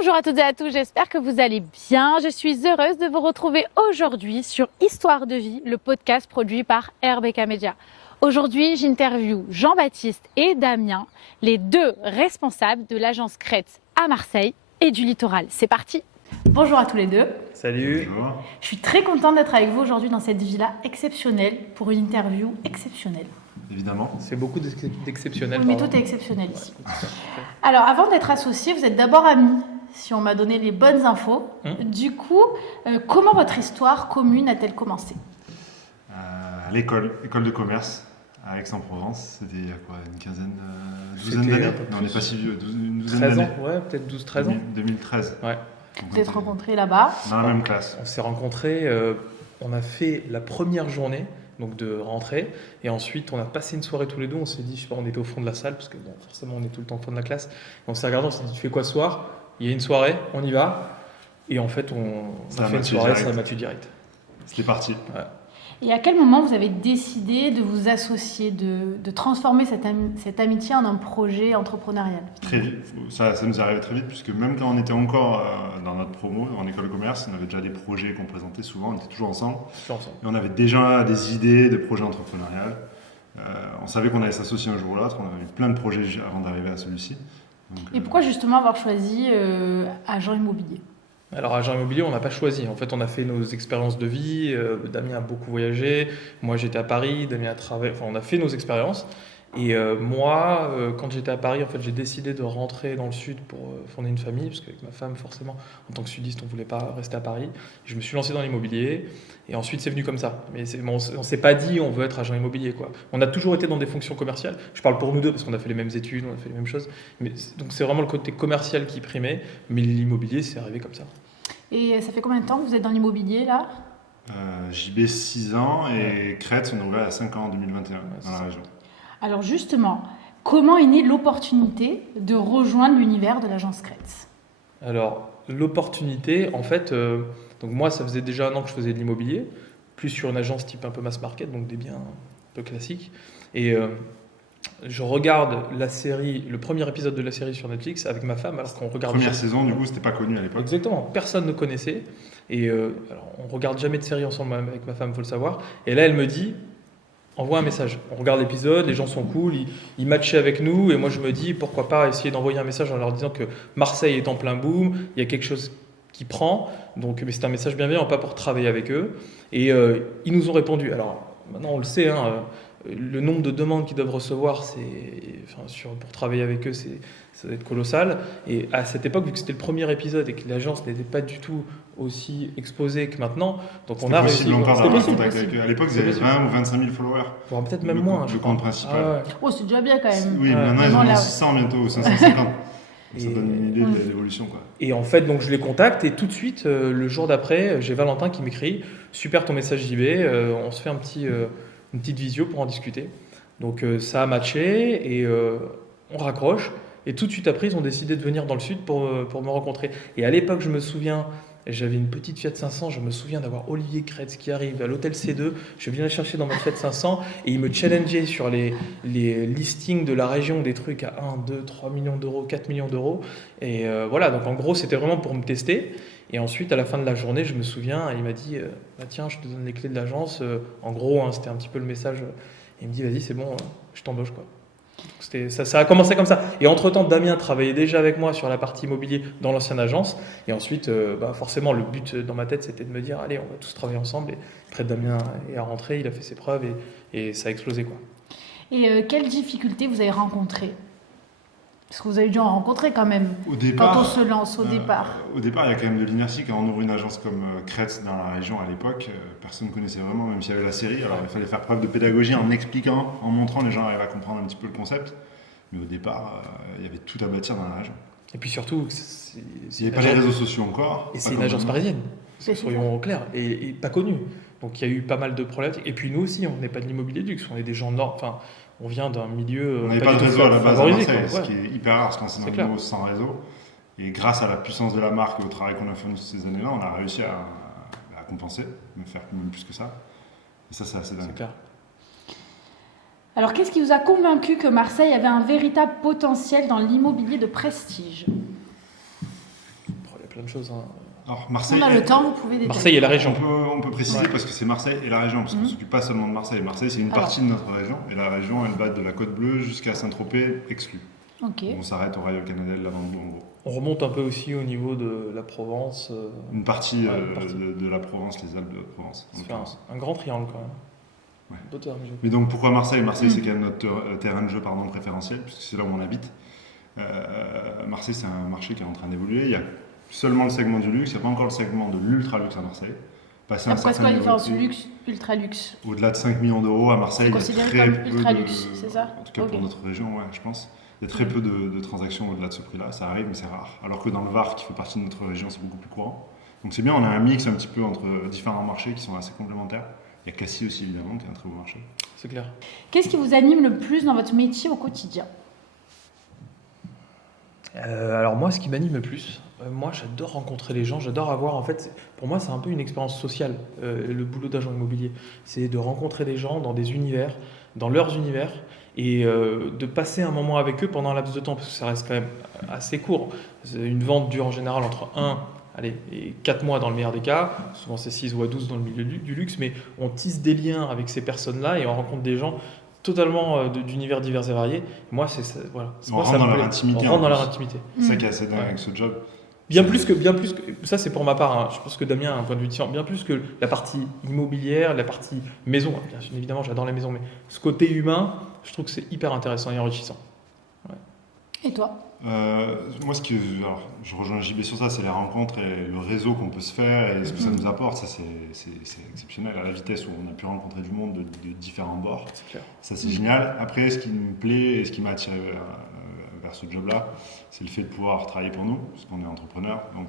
Bonjour à toutes et à tous, j'espère que vous allez bien. Je suis heureuse de vous retrouver aujourd'hui sur Histoire de vie, le podcast produit par RBK Media. Aujourd'hui, j'interviewe Jean-Baptiste et Damien, les deux responsables de l'agence Crête à Marseille et du littoral. C'est parti. Bonjour à tous les deux. Salut. Bonjour. Je suis très contente d'être avec vous aujourd'hui dans cette villa exceptionnelle pour une interview exceptionnelle. Évidemment. C'est beaucoup d'exceptionnel. Oui, mais tout est exceptionnel ici. Alors, avant d'être associés, vous êtes d'abord amis, si on m'a donné les bonnes infos. Du coup, comment votre histoire commune a-t-elle commencé ? À l'école de commerce à Aix-en-Provence. C'était il y a quoi, une douzaine d'années. Non, on n'est pas si vieux, une douzaine 13 ans, d'années. ouais, peut-être 12-13 ans. 2013. Ouais. Vous êtes rencontrés là-bas. Dans la même classe. On s'est rencontrés, on a fait la première journée donc de rentrée, et ensuite on a passé une soirée tous les deux. On s'est dit, je sais pas, on était au fond de la salle, parce que bon, forcément on est tout le temps au fond de la classe. Et on s'est regardé, on s'est dit, tu fais quoi ce soir ? Il y a une soirée, on y va. Et en fait, on a fait une soirée, ça m'a tué direct. C'était parti. Ouais. Et à quel moment vous avez décidé de vous associer, de transformer cette amitié en un projet entrepreneurial ? Très vite. Ça nous est arrivé très vite, puisque même quand on était encore dans notre promo, en école de commerce, on avait déjà des projets qu'on présentait souvent, on était toujours ensemble. Et on avait déjà des idées de projets entrepreneuriales. On savait qu'on allait s'associer un jour ou l'autre, on avait eu plein de projets avant d'arriver à celui-ci. Donc, Et pourquoi justement avoir choisi agent immobilier ? Alors, agent immobilier, on n'a pas choisi. En fait, on a fait nos expériences de vie. Damien a beaucoup voyagé. Moi, j'étais à Paris. Damien a travaillé. Enfin, on a fait nos expériences. Et moi, quand j'étais à Paris, en fait, j'ai décidé de rentrer dans le sud pour fonder une famille, parce qu'avec ma femme, forcément, en tant que sudiste, on ne voulait pas rester à Paris. Je me suis lancé dans l'immobilier, et ensuite, c'est venu comme ça. Mais on ne s'est pas dit, on veut être agent immobilier, quoi. On a toujours été dans des fonctions commerciales. Je parle pour nous deux, parce qu'on a fait les mêmes études, on a fait les mêmes choses. Donc, c'est vraiment le côté commercial qui primait, mais l'immobilier, c'est arrivé comme ça. Et ça fait combien de temps que vous êtes dans l'immobilier, là ? JB 6 ans, et Crête, on est ouvert à 5 ans en 2021 dans la région. Alors justement, comment est née l'opportunité de rejoindre l'univers de l'agence Crête ? Alors, l'opportunité, en fait, donc moi, ça faisait déjà un an que je faisais de l'immobilier, plus sur une agence type un peu mass market, donc des biens un peu classiques. Et je regarde la série, le premier épisode de la série sur Netflix avec ma femme, alors qu'on regarde. Première saison, du coup, c'était pas connu à l'époque. Exactement, personne ne connaissait. Et alors, on regarde jamais de série ensemble avec ma femme, faut le savoir. Et là, elle me dit, envoie un message. On regarde l'épisode, les gens sont cool, ils matchaient avec nous, et moi je me dis pourquoi pas essayer d'envoyer un message en leur disant que Marseille est en plein boom, il y a quelque chose qui prend, donc mais c'est un message bienveillant, pas pour travailler avec eux. Et ils nous ont répondu. Alors maintenant on le sait, le nombre de demandes qu'ils doivent recevoir, pour travailler avec eux, ça doit être colossal. Et à cette époque, vu que c'était le premier épisode et que l'agence n'était pas du tout aussi exposée que maintenant, donc on a réussi. C'était possible encore d'avoir C'était contact avec eux. À l'époque, ils avaient 20 ou 25 000 followers. Bon, peut-être même moins. Le compte principal. Ah ouais. Oh, c'est déjà bien quand même. Oui, maintenant ils en ont là. 600 bientôt, ou 550. Et- Ça donne une idée de l'évolution, quoi. Et en fait, donc je les contacte et tout de suite, le jour d'après, j'ai Valentin qui m'écrit « Super ton message JB, on se fait une petite visio pour en discuter ». Donc ça a matché et on raccroche. Et tout de suite après, ils ont décidé de venir dans le sud pour me rencontrer. Et à l'époque, je me souviens, j'avais une petite Fiat 500, je me souviens d'avoir Olivier Kretz qui arrive à l'hôtel C2. Je viens la chercher dans ma Fiat 500 et il me challengeait sur les listings de la région, des trucs à 1, 2, 3 millions d'euros, 4 millions d'euros. Et voilà, donc en gros, c'était vraiment pour me tester. Et ensuite, à la fin de la journée, je me souviens, il m'a dit tiens, je te donne les clés de l'agence. En gros, c'était un petit peu le message. Et il me dit vas-y, c'est bon, je t'embauche, quoi. Ça a commencé comme ça. Et entre-temps, Damien travaillait déjà avec moi sur la partie immobilier dans l'ancienne agence. Et ensuite, forcément, le but dans ma tête, c'était de me dire allez, on va tous travailler ensemble. Et après, Damien est rentré, il a fait ses preuves et ça a explosé, quoi. Et quelles difficultés vous avez rencontrées ? Parce que vous avez dû en rencontrer quand même. Au départ, quand on se lance au départ. Au départ, il y a quand même de l'inertie. Quand on ouvre une agence comme Crête dans la région à l'époque, personne ne connaissait vraiment, même s'il y avait la série. Alors il fallait faire preuve de pédagogie en expliquant, en montrant, les gens arrivaient à comprendre un petit peu le concept. Mais au départ, il y avait tout à bâtir dans la région. Et puis surtout, Il n'y avait pas les réseaux sociaux encore. Et c'est une agence parisienne, soyons clairs, et pas connue. Donc il y a eu pas mal de problématiques. Et puis nous aussi, on n'est pas de l'immobilier de luxe, on est des gens nord. Enfin, on vient d'un milieu. On n'avait pas de réseau à la base à favorisé, Marseille, quoi. ce qui est hyper rare, parce qu'on s'est dans le sans réseau. Et grâce à la puissance de la marque et au travail qu'on a fait toutes ces années-là, on a réussi à compenser, même faire même plus que ça. Et ça, c'est assez dingue. C'est clair. Alors, qu'est-ce qui vous a convaincu que Marseille avait un véritable potentiel dans l'immobilier de prestige ? y a plein de choses. Hein. Alors, Marseille, on a le temps, vous pouvez détailler. Marseille et la région. On peut préciser parce que c'est Marseille et la région, parce qu'on ne s'occupe pas seulement de Marseille. Marseille, c'est une partie de notre région, et la région, elle va de la Côte Bleue jusqu'à Saint-Tropez, exclue. On s'arrête au Royal Canadel, là, en gros. On remonte un peu aussi au niveau de la Provence. Une partie, de la Provence, les Alpes de Provence. C'est un grand triangle quand même. Ouais. Mais donc pourquoi Marseille ? Marseille, c'est quand même notre terrain de jeu préférentiel, puisque c'est là où on habite. Marseille, c'est un marché qui est en train d'évoluer. Il y a seulement le segment du luxe, il n'y a pas encore le segment de l'ultra-luxe à Marseille. C'est quoi la différence luxe, ultra-luxe ? Au-delà de 5 millions d'euros à Marseille, c'est considéré comme ultra-luxe, c'est ça ? En tout cas pour notre région, je pense. Il y a très peu de transactions au-delà de ce prix-là, ça arrive mais c'est rare. Alors que dans le Var, qui fait partie de notre région, c'est beaucoup plus courant. Donc c'est bien, on a un mix un petit peu entre différents marchés qui sont assez complémentaires. Il y a Cassis aussi évidemment, qui est un très beau marché. C'est clair. Qu'est-ce qui vous anime le plus dans votre métier au quotidien ? Alors moi, ce qui m'anime le plus, moi j'adore rencontrer les gens, j'adore avoir, en fait, pour moi c'est un peu une expérience sociale, le boulot d'agent immobilier. C'est de rencontrer des gens dans des univers, dans leurs univers, et de passer un moment avec eux pendant un laps de temps, parce que ça reste quand même assez court. Une vente dure en général entre 1 et 4 mois dans le meilleur des cas, souvent c'est 6 ou 12 dans le milieu du luxe, mais on tisse des liens avec ces personnes-là et on rencontre des gens totalement d'univers divers et variés. Moi, on rentre dans leur intimité. On rentre dans leur intimité. C'est ça qui est assez dingue avec ce job. Bien plus que, ça c'est pour ma part, hein. Je pense que Damien a un point de vue différent, bien plus que la partie immobilière, la partie maison. Bien évidemment, j'adore les maisons, mais ce côté humain, je trouve que c'est hyper intéressant et enrichissant. Ouais. Et toi ? Moi, je rejoins JB sur ça, c'est les rencontres et le réseau qu'on peut se faire et ce que ça nous apporte. Ça, c'est exceptionnel à la vitesse où on a pu rencontrer du monde de différents bords. C'est clair. Ça, c'est génial. Après, ce qui me plaît et ce qui m'a attiré vers ce job-là, c'est le fait de pouvoir travailler pour nous, parce qu'on est entrepreneur. Donc,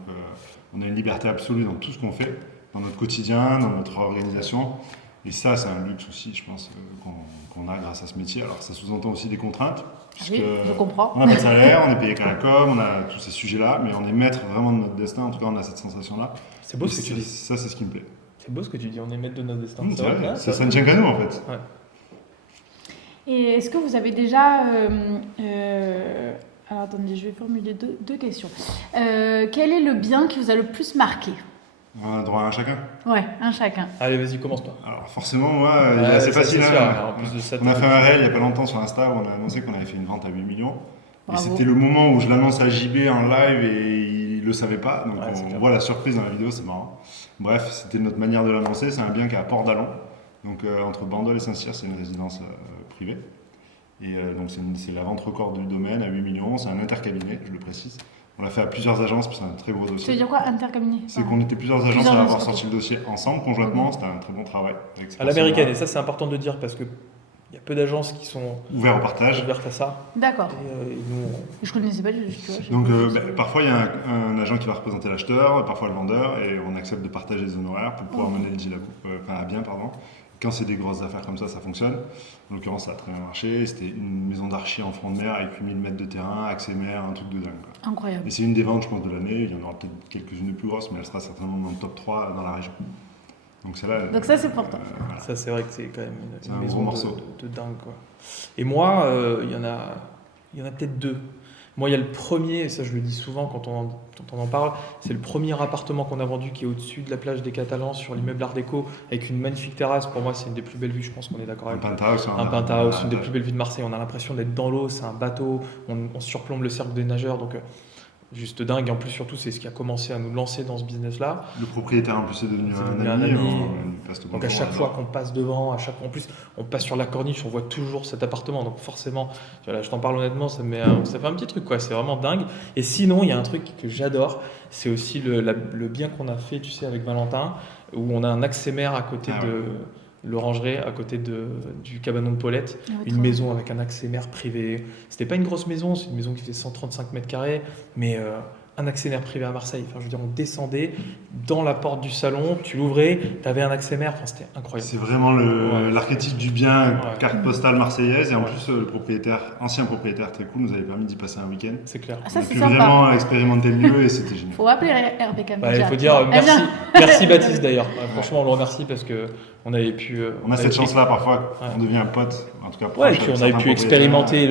on a une liberté absolue dans tout ce qu'on fait, dans notre quotidien, dans notre organisation. Et ça, c'est un luxe aussi, je pense, qu'on a grâce à ce métier. Alors, ça sous-entend aussi des contraintes. Oui, je comprends. On n'a pas de salaire, on est payé qu'à la com, on a tous ces sujets-là, mais on est maître vraiment de notre destin. En tout cas, on a cette sensation-là. C'est beau ce que tu dis. Ça, c'est ce qui me plaît. C'est beau ce que tu dis, on est maître de notre destin. C'est vrai, ça ne tient qu'à nous, en fait. Ouais. Et est-ce que vous avez déjà... Alors, attendez, je vais formuler deux questions. Quel est le bien qui vous a le plus marqué ? On a droit à un chacun. Ouais, un chacun. Allez, vas-y, commence-toi. Alors forcément, moi, c'est facile. En plus de ça, on a fait un réel il n'y a pas longtemps sur Insta où on a annoncé qu'on avait fait une vente à 8 millions. Bravo. Et c'était le moment où je l'annonce à JB en live et il ne le savait pas. Donc on voit la surprise dans la vidéo, c'est marrant. Bref, c'était notre manière de l'annoncer. C'est un bien qui est à Port-d'Alon. Donc entre Bandol et Saint-Cyr, c'est une résidence privée. Et donc c'est la vente record du domaine à 8 millions. C'est un intercabinet, je le précise. On l'a fait à plusieurs agences, puis c'est un très gros dossier. Ça veut dire quoi, intercabinet ? C'est qu'on était plusieurs agences à avoir sorti le dossier ensemble, conjointement. C'était un très bon travail. À l'américaine, et ça c'est important de le dire parce que il y a peu d'agences qui sont ouvertes au partage. Ouvertes à ça. D'accord. Et nous, je connaissais pas du tout. Donc parfois il y a un agent qui va représenter l'acheteur, parfois le vendeur, et on accepte de partager les honoraires pour pouvoir mener le deal à bien. Quand c'est des grosses affaires comme ça fonctionne. En l'occurrence, ça a très bien marché. C'était une maison d'archi en front de mer avec 8000 mètres de terrain, accès mer, un truc de dingue. Quoi. Incroyable. Et c'est une des ventes, je pense, de l'année. Il y en aura peut-être quelques-unes de plus grosses, mais elle sera certainement dans le top 3 dans la région. Donc ça, c'est important. Voilà. Ça, c'est vrai que c'est quand même une maison de dingue. Quoi. Et moi, il y en a peut-être deux. Moi, il y a le premier, et ça je le dis souvent quand on en parle, c'est le premier appartement qu'on a vendu qui est au-dessus de la plage des Catalans sur l'immeuble Art déco avec une magnifique terrasse. Pour moi, c'est une des plus belles vues, je pense qu'on est d'accord avec ça. Un penthouse, une des plus belles vues de Marseille. On a l'impression d'être dans l'eau, c'est un bateau, on surplombe le cercle des nageurs. Donc, juste dingue. Et en plus, surtout, c'est ce qui a commencé à nous lancer dans ce business-là. Le propriétaire, en plus, est devenu un ami. Donc, à chaque fois qu'on passe devant, en plus, on passe sur la corniche, on voit toujours cet appartement. Donc, forcément, je t'en parle honnêtement, ça fait un petit truc, quoi. C'est vraiment dingue. Et sinon, il y a un truc que j'adore, c'est aussi le bien qu'on a fait, tu sais, avec Valentin, où on a un accès mer à côté de l'orangerie, à côté du cabanon de Paulette, une maison avec un accès mer privé. C'était pas une grosse maison, c'est une maison qui faisait 135 mètres carrés, mais un accès mer privé à Marseille. Enfin, je veux dire, on descendait dans la porte du salon, tu l'ouvrais, tu avais un accès mer, enfin, c'était incroyable. C'est vraiment l'archétype du bien, carte postale marseillaise, et en plus, le ancien propriétaire très cool, nous avait permis d'y passer un week-end. C'est clair. Ça, on a pu vraiment expérimenter le lieu et c'était génial. Il faut appeler RBK Media. Il faut dire merci Baptiste d'ailleurs. Franchement, on le remercie parce qu'on avait pu. On a cette chance-là parfois, on devient un pote, en tout cas proche. Et puis on avait pu expérimenter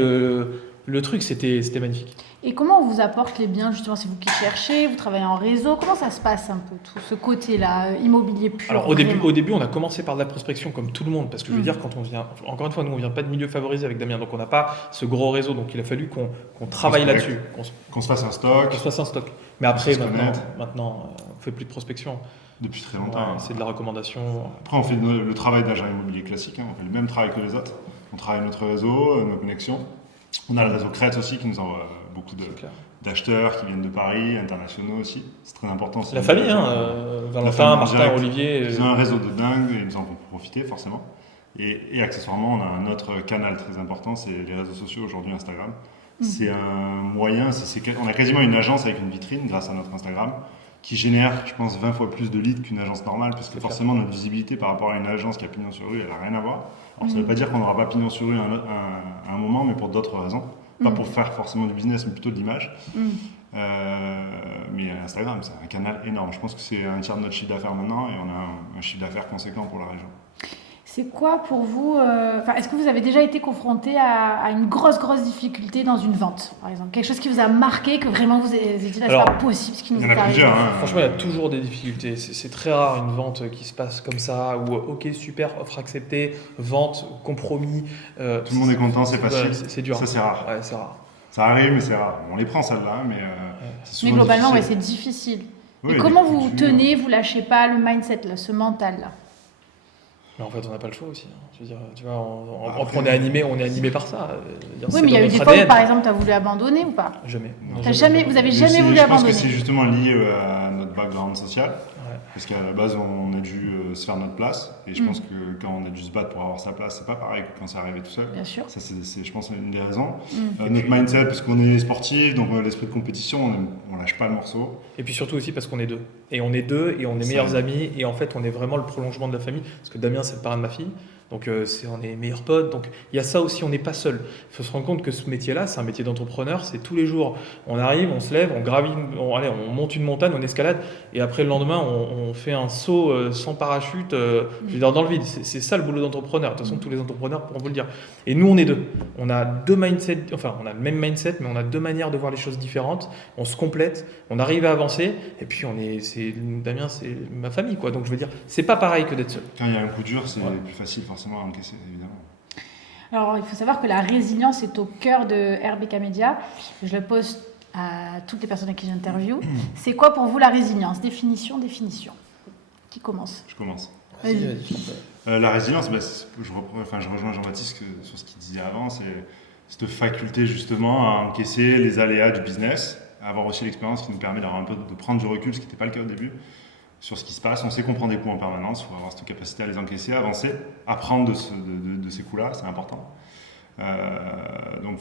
le truc, c'était magnifique. Et comment on vous apporte les biens, justement? C'est vous qui cherchez, vous travaillez en réseau, comment ça se passe un peu, tout ce côté-là, immobilier pur? Alors au début, on a commencé par de la prospection comme tout le monde, parce que je veux dire, quand on vient, encore une fois, nous on vient pas de milieu favorisé avec Damien, donc on n'a pas ce gros réseau, donc il a fallu qu'on travaille là-dessus, qu'on se fasse un stock. Mais après, maintenant, on fait plus de prospection. Depuis très longtemps. Ouais, c'est de la recommandation. Après, on fait le travail d'agent immobilier classique, on fait le même travail que les autres. On travaille notre réseau, nos connexions. On a le réseau Crête aussi qui nous envoie beaucoup d'acheteurs qui viennent de Paris, internationaux aussi. C'est très important. La famille, Valentin, Martin, Olivier. Ils ont un réseau de dingue et ils nous en font profiter forcément. Et accessoirement, on a un autre canal très important, c'est les réseaux sociaux, aujourd'hui Instagram. C'est un moyen, on a quasiment une agence avec une vitrine grâce à notre Instagram qui génère, je pense, 20 fois plus de leads qu'une agence normale, parce que forcément notre visibilité par rapport à une agence qui a pignon sur rue, elle n'a rien à voir. Alors ça ne veut pas dire qu'on n'aura pas pignon sur rue à un moment, mais pour d'autres raisons. Pas pour faire forcément du business, mais plutôt de l'image. Mais Instagram, c'est un canal énorme. Je pense que c'est un tiers de notre chiffre d'affaires maintenant, et on a un chiffre d'affaires conséquent pour la région. C'est quoi pour vous, est-ce que vous avez déjà été confronté à une grosse difficulté dans une vente, par exemple? Quelque chose qui vous a marqué, que vraiment vous avez dit, là, c'est pas possible ce qui nous est arrivé? Plusieurs. Franchement, il y a toujours des difficultés. C'est très rare une vente qui se passe comme ça, où ok, super, offre acceptée, vente, compromis. Tout le monde est content, c'est facile. C'est dur. Ça, c'est rare. Ouais, c'est rare. Ça arrive, mais c'est rare. On les prend, celles-là, mais c'est souvent Mais globalement, difficile. c'est difficile. Oui, et comment vous tenez, vous lâchez pas le mindset, là, ce mental-là? Mais en fait, on n'a pas le choix aussi. Je veux dire, tu vois, on est animé par ça. Oui, mais il y a eu des fois où, par exemple, tu as voulu abandonner ou pas? Jamais. Vous n'avez jamais voulu abandonner? Je pense que c'est justement lié à notre background social. Parce qu'à la base, on a dû se faire notre place. Et je pense que quand on a dû se battre pour avoir sa place, c'est pas pareil que quand c'est arrivé tout seul. Bien sûr. Ça, c'est, je pense, une des raisons. Notre mindset, parce qu'on est sportif, donc l'esprit de compétition, on lâche pas le morceau. Et puis surtout aussi parce qu'on est deux. Et on est deux et on est meilleurs amis. Et en fait, on est vraiment le prolongement de la famille. Parce que Damien, c'est le parrain de ma fille. Donc on est meilleurs potes. Donc il y a ça aussi, on n'est pas seul. Il faut se rendre compte que ce métier-là, c'est un métier d'entrepreneur. C'est tous les jours. On arrive, on se lève, on gravit, on monte une montagne, on escalade. Et après le lendemain, on fait un saut sans parachute, je veux dire, dans le vide. C'est ça le boulot d'entrepreneur. De toute façon, tous les entrepreneurs pourront vous le dire. Et nous, on est deux. On a deux mindsets, enfin on a le même mindset, mais on a deux manières de voir les choses différentes. On se complète, on arrive à avancer. Et puis Damien, c'est ma famille, quoi. Donc je veux dire, c'est pas pareil que d'être seul. Quand il y a un coup dur, c'est plus facile forcément à encaisser, évidemment. Alors, il faut savoir que la résilience est au cœur de RBK Media. Je le pose à toutes les personnes à qui j'interviewe. C'est quoi pour vous la résilience? Définition. Qui commence? Je commence. Vas-y. La résilience, je rejoins Jean-Baptiste sur ce qu'il disait avant, c'est cette faculté justement à encaisser les aléas du business, à avoir aussi l'expérience qui nous permet d'avoir un peu de prendre du recul, ce qui n'était pas le cas au début, sur ce qui se passe. On sait qu'on prend des coups en permanence, il faut avoir cette capacité à les encaisser, avancer, apprendre de ces coups-là, c'est important. Donc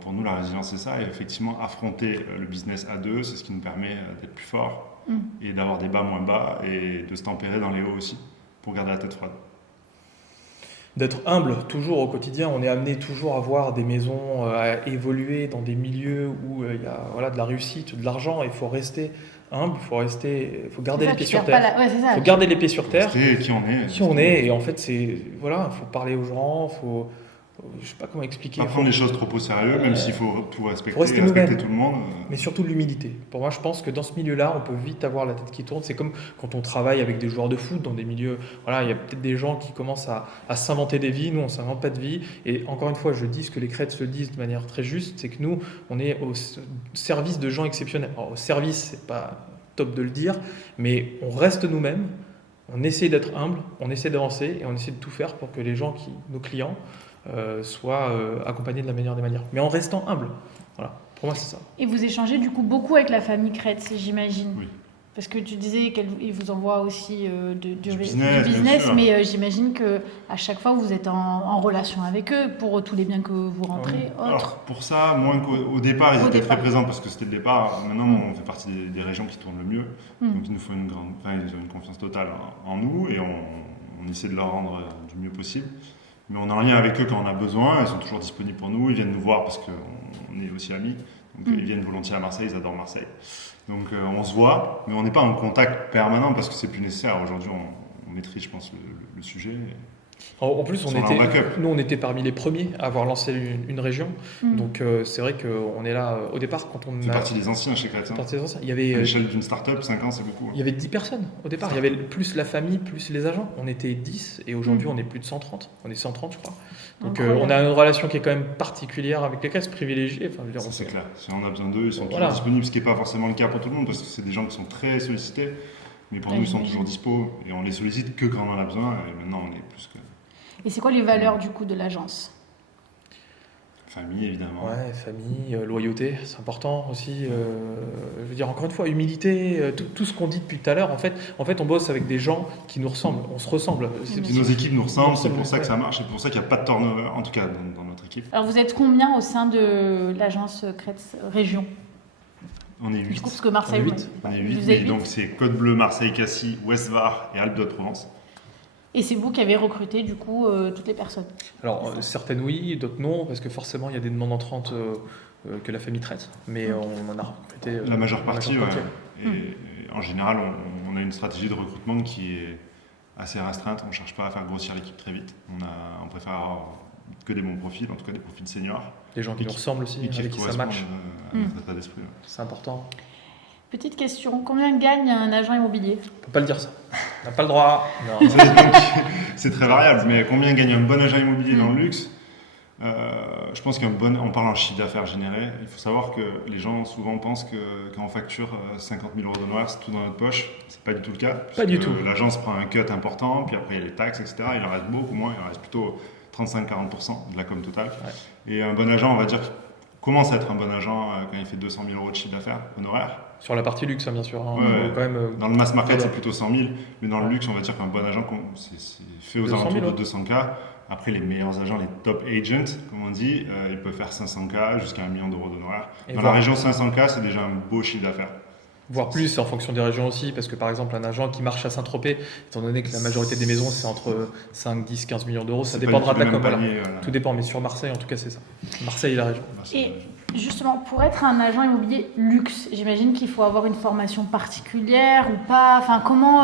pour nous, la résilience, c'est ça, et effectivement affronter le business à deux, c'est ce qui nous permet d'être plus fort et d'avoir des bas moins bas et de se tempérer dans les hauts aussi pour garder la tête froide. D'être humble toujours au quotidien. On est amené toujours à voir des maisons, à évoluer dans des milieux où il y a de la réussite, de l'argent. Il faut rester humble, il faut garder les pieds sur terre. Il faut garder les pieds sur terre. Rester qui on est. Et en fait, il faut parler aux gens, je sais pas comment expliquer. Pas prendre les choses trop au sérieux, même s'il faut tout respecter, respecter tout le monde. Mais surtout l'humilité. Pour moi, je pense que dans ce milieu-là, on peut vite avoir la tête qui tourne. C'est comme quand on travaille avec des joueurs de foot dans des milieux. Voilà, il y a peut-être des gens qui commencent à s'inventer des vies. Nous, on ne s'invente pas de vie. Et encore une fois, je dis ce que les crêtes se disent de manière très juste, c'est que nous, on est au service de gens exceptionnels. Alors, au service, c'est pas top de le dire, mais on reste nous-mêmes. On essaie d'être humble, on essaie d'avancer et on essaie de tout faire pour que les gens, nos clients, soient accompagnés de la meilleure des manières, mais en restant humble. Voilà, pour moi c'est ça. Et vous échangez du coup beaucoup avec la famille Crête, j'imagine. Oui. Parce que tu disais qu'ils vous envoient aussi du business, mais j'imagine qu'à chaque fois vous êtes en relation avec eux pour tous les biens que vous rentrez. Alors pour ça, moins qu'au départ, ils étaient très présents parce que c'était le départ. Maintenant, on fait partie des régions qui tournent le mieux. Donc il nous faut ils ont une confiance totale en nous et on essaie de leur rendre du mieux possible. Mais on est en lien avec eux quand on a besoin, ils sont toujours disponibles pour nous, ils viennent nous voir parce qu'on est aussi amis. Donc ils viennent volontiers à Marseille, ils adorent Marseille. Donc on se voit, mais on n'est pas en contact permanent parce que c'est plus nécessaire. Aujourd'hui, on maîtrise, je pense, le sujet. En plus, Sur leur backup. nous, on était parmi les premiers à avoir lancé une région. Donc, c'est vrai qu'on est là au départ quand on C'est parti des anciens chez Crétin. parti des anciens. Il y À avait, l'échelle d'une start-up, 5 ans, c'est beaucoup. il y avait 10 personnes au départ. Il y avait plus la famille, plus les agents. On était 10 et aujourd'hui, on est plus de 130. On est 130, je crois. Donc, on a une relation qui est quand même particulière avec les caisses privilégiées. Enfin, je veux dire, Ça, c'est clair. Si on a besoin d'eux, ils sont Voilà. toujours disponibles, ce qui n'est pas forcément le cas pour tout le monde, parce que c'est des gens qui sont très sollicités. Mais pour nous, ils sont toujours dispo et on les sollicite que quand on en a besoin. Et maintenant, on est plus que Et c'est quoi les valeurs du coup de l'agence? famille, évidemment. Ouais, famille, loyauté, c'est important aussi. Je veux dire, encore une fois, humilité, tout ce qu'on dit depuis tout à l'heure. En fait, on bosse avec des gens qui nous ressemblent. On se ressemble. Nos équipes nous ressemblent, c'est pour ça que Ouais. ça marche, c'est pour ça qu'il n'y a pas de turnover, en tout cas dans notre équipe. Alors vous êtes combien au sein de l'agence Crête Région? On est 8. Du coup, parce que Marseille, On est huit. On est vous 8, êtes mais donc c'est Côte Bleue, Marseille, Cassis, Ouest-Var et Alpes-de-Provence. Et c'est vous qui avez recruté du coup toutes les personnes? Alors, certaines oui, d'autres non, parce que forcément, il y a des demandes entrantes que la famille traite. Mais on en a recruté. La majeure partie, partie. ouais. Et en général, on a une stratégie de recrutement qui est assez restreinte. On ne cherche pas à faire grossir l'équipe très vite. On préfère avoir que des bons profils, en tout cas des profils seniors. Des gens qui nous ressemblent aussi, Et qui avec qui ça correspondent match. à notre état d'esprit. Ouais. C'est important. Petite question, combien gagne un agent immobilier? On peut pas le dire ça. On n'a pas le droit. Non. C'est très variable, mais combien gagne un bon agent immobilier dans le luxe? Je pense on parle en chiffre d'affaires généré. Il faut savoir que les gens souvent pensent que quand on facture 50 000 euros d'honoraires, c'est tout dans notre poche. C'est pas du tout le cas. Pas du tout. L'agence prend un cut important, puis après il y a les taxes, etc. Il en reste beaucoup moins, il en reste plutôt 35-40% de la com totale. Ouais. Et un bon agent, on va dire, commence à être un bon agent quand il fait 200 000 euros de chiffre d'affaires honoraire. Sur la partie luxe, hein, bien sûr. Hein, Ouais. quand même, dans le mass market, voilà. c'est plutôt 100 000, mais dans le luxe, on va dire qu'un bon agent, c'est fait aux 200 000, alentours de ouais. 200 K. Après, les meilleurs agents, les top agents, comme on dit, ils peuvent faire 500 K jusqu'à 1 million d'euros d'honoraires. Et Dans voir. la région 500 K, c'est déjà un beau chiffre d'affaires. voire plus en fonction des régions aussi, parce que par exemple, un agent qui marche à Saint-Tropez, étant donné que la majorité des maisons, c'est entre 5, 10, 15 millions d'euros, ça C'est dépendra pas de du la tout le com. même Voilà. panier, voilà. Tout dépend, mais sur Marseille, en tout cas, c'est ça. Marseille et la région. Et justement, pour être un agent immobilier luxe, j'imagine qu'il faut avoir une formation particulière ou pas. Enfin, comment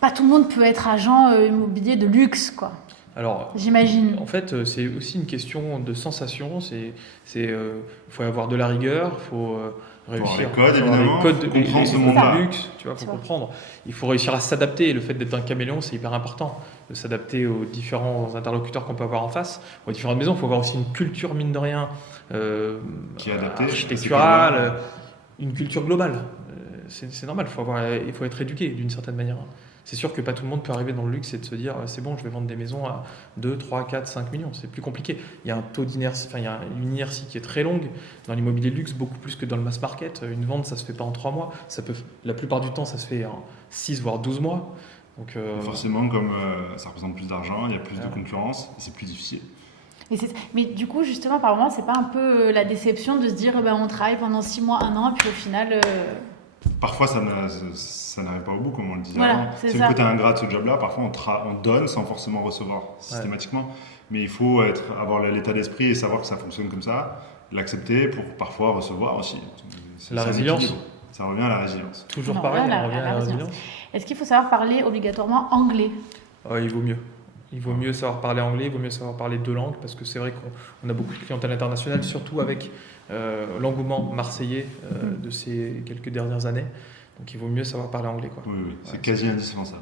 pas tout le monde peut être agent immobilier de luxe, quoi. Alors, J'imagine. en fait, c'est aussi une question de sensation. Faut avoir de la rigueur, il faut réussir. les codes, faut avoir évidemment, les codes faut comprendre ce du monde-là. luxe, tu vois, faut comprendre. Il faut réussir à s'adapter. Le fait d'être un caméléon, c'est hyper important. De s'adapter aux différents interlocuteurs qu'on peut avoir en face, aux différentes maisons. Il faut avoir aussi une culture, mine de rien, qui est adaptée, architecturale, une culture globale. C'est normal, il faut être éduqué d'une certaine manière. C'est sûr que pas tout le monde peut arriver dans le luxe et de se dire c'est bon, je vais vendre des maisons à 2, 3, 4, 5 millions. C'est plus compliqué. Il y a un taux d'inertie, il y a une inertie qui est très longue dans l'immobilier de luxe, beaucoup plus que dans le mass market. Une vente, ça se fait pas en 3 mois. La plupart du temps, ça se fait en 6 voire 12 mois. Donc, forcément, comme ça représente plus d'argent, il y a plus de concurrence et c'est plus difficile. Mais du coup, justement, par moment, c'est pas un peu la déception de se dire on travaille pendant 6 mois, 1 an, puis au final. Parfois, ça n'arrive pas au bout, comme on le disait Voilà, avant. c'est le ça. côté ingrat de ce job-là. Parfois, on donne sans forcément recevoir systématiquement. Mais il faut avoir l'état d'esprit et savoir que ça fonctionne comme ça, l'accepter pour parfois recevoir aussi. La résilience. Équilibre. Ça revient à la résilience. Toujours pareil, on revient à la résilience. Est-ce qu'il faut savoir parler obligatoirement anglais? Il vaut mieux. Il vaut mieux savoir parler anglais, il vaut mieux savoir parler 2 langues, parce que c'est vrai qu'on a beaucoup de clientèle internationale, surtout avec l'engouement marseillais de ces quelques dernières années. Donc il vaut mieux savoir parler anglais, quoi. Oui, c'est quasi indispensable.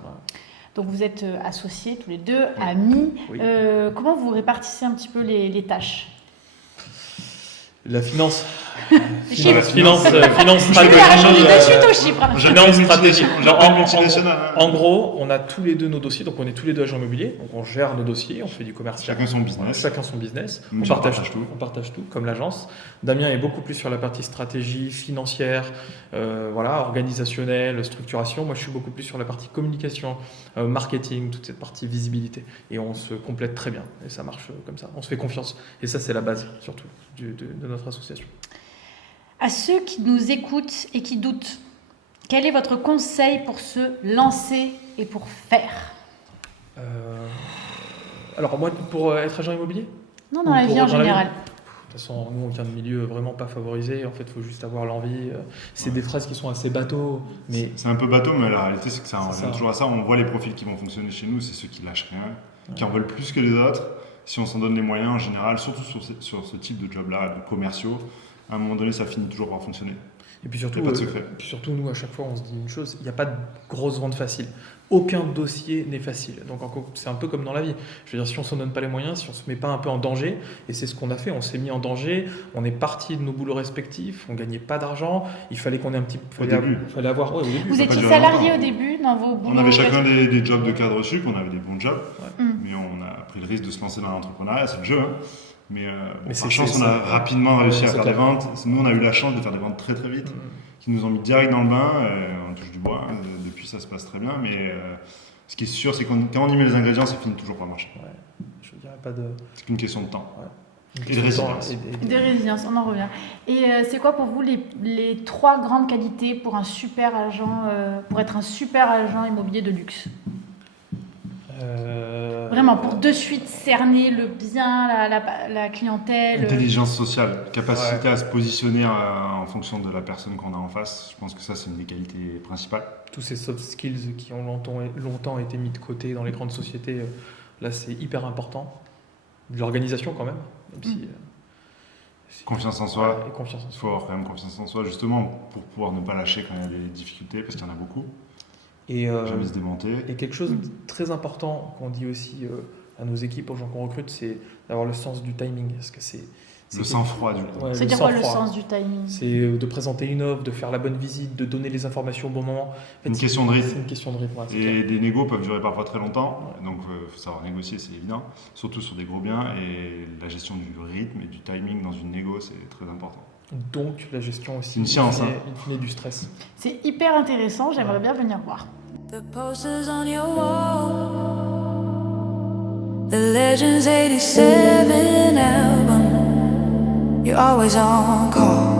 Donc vous êtes associés tous les deux, amis. Oui. Comment vous répartissez un petit peu les tâches? La finance. chiffres. Finance Je stratégie. répondu de suite aux chiffres. Finance stratégie. multinationale. En gros, on a tous les deux nos dossiers, donc on est tous les deux agents immobiliers, donc on gère nos dossiers, on fait du commercial. Chacun son business. Chacun son business. Mais On partage tout, comme l'agence. Damien est beaucoup plus sur la partie stratégie, financière, organisationnelle, structuration. Moi, je suis beaucoup plus sur la partie communication, marketing, toute cette partie visibilité. Et on se complète très bien. Et ça marche comme ça. On se fait confiance. Et ça, c'est la base, surtout, de notre association. À ceux qui nous écoutent et qui doutent, quel est votre conseil pour se lancer et pour faire? Alors, moi, pour être agent immobilier? Non, dans la vie en général. De toute façon, nous, on vient de milieux vraiment pas favorisés. En fait, il faut juste avoir l'envie. C'est des phrases qui sont assez bateaux. Mais C'est un peu bateau, mais la réalité, c'est que ça C'est revient ça. toujours à ça. On voit les profils qui vont fonctionner chez nous, c'est ceux qui lâchent rien, qui en veulent plus que les autres. Si on s'en donne les moyens, en général, surtout sur ce type de job-là, de commerciaux, à un moment donné, ça finit toujours par fonctionner. Et puis surtout, pas de secret. Puis surtout, nous, à chaque fois, on se dit une chose, il n'y a pas de grosse vente facile. Aucun dossier n'est facile. Donc, c'est un peu comme dans la vie. Je veux dire, si on ne se donne pas les moyens, si on ne se met pas un peu en danger, et c'est ce qu'on a fait, on s'est mis en danger, on est parti de nos boulots respectifs, on ne gagnait pas d'argent, il fallait qu'on ait un petit peu... Au début. Fallait avoir... Ouais, au début. Vous étiez salarié au début dans vos boulots? On avait chacun des jobs de cadre sup, on avait des bons jobs, Ouais. mais on a pris le risque de se lancer dans l'entrepreneuriat, c'est le jeu. Hein. Mais c'est- par chance, c'est on a ça. rapidement réussi Ouais, à c'est faire clair. des ventes. Nous, on a eu la chance de faire des ventes très très vite, qui nous ont mis direct dans le bain. On touche du bois, hein. Depuis ça se passe très bien, mais ce qui est sûr, c'est que quand on y met les ingrédients, ça finit toujours par marcher. Ouais. Je dirais pas de... C'est qu'une question de temps. Une Et de question résilience. De résilience, on en revient. Et c'est quoi pour vous les 3 grandes qualités pour un super agent, pour être un super agent immobilier de luxe? Vraiment, pour de suite cerner le bien, la clientèle. Intelligence sociale, capacité à se positionner en fonction de la personne qu'on a en face. Je pense que ça, c'est une des qualités principales. Tous ces soft skills qui ont longtemps été mis de côté dans les grandes sociétés, là, c'est hyper important. De l'organisation quand même. Si, Confiance en soi. Et confiance en Il soi. faut avoir quand même confiance en soi, justement, pour pouvoir ne pas lâcher quand il y a des difficultés, parce qu'il y en a beaucoup. Et, Jamais se démonter. et quelque chose de très important qu'on dit aussi à nos équipes, aux gens qu'on recrute, c'est d'avoir le sens du timing. Parce que c'est Le sang-froid, du coup. Ouais, C'est le dire quoi le sang-froid. sens du timing? C'est de présenter une offre, de faire la bonne visite, de donner les informations au bon moment. En fait, Une question de rythme. C'est une question de rythme. Ouais, c'est Et clair. des négos peuvent durer parfois très longtemps, donc il faut savoir négocier, c'est évident, surtout sur des gros biens, et la gestion du rythme et du timing dans une négo, c'est très important. Donc la gestion aussi. C'est une science, in fine, du stress. C'est hyper intéressant, j'aimerais bien venir voir. The posters on your wall, the Legends 87 album, you're always on call.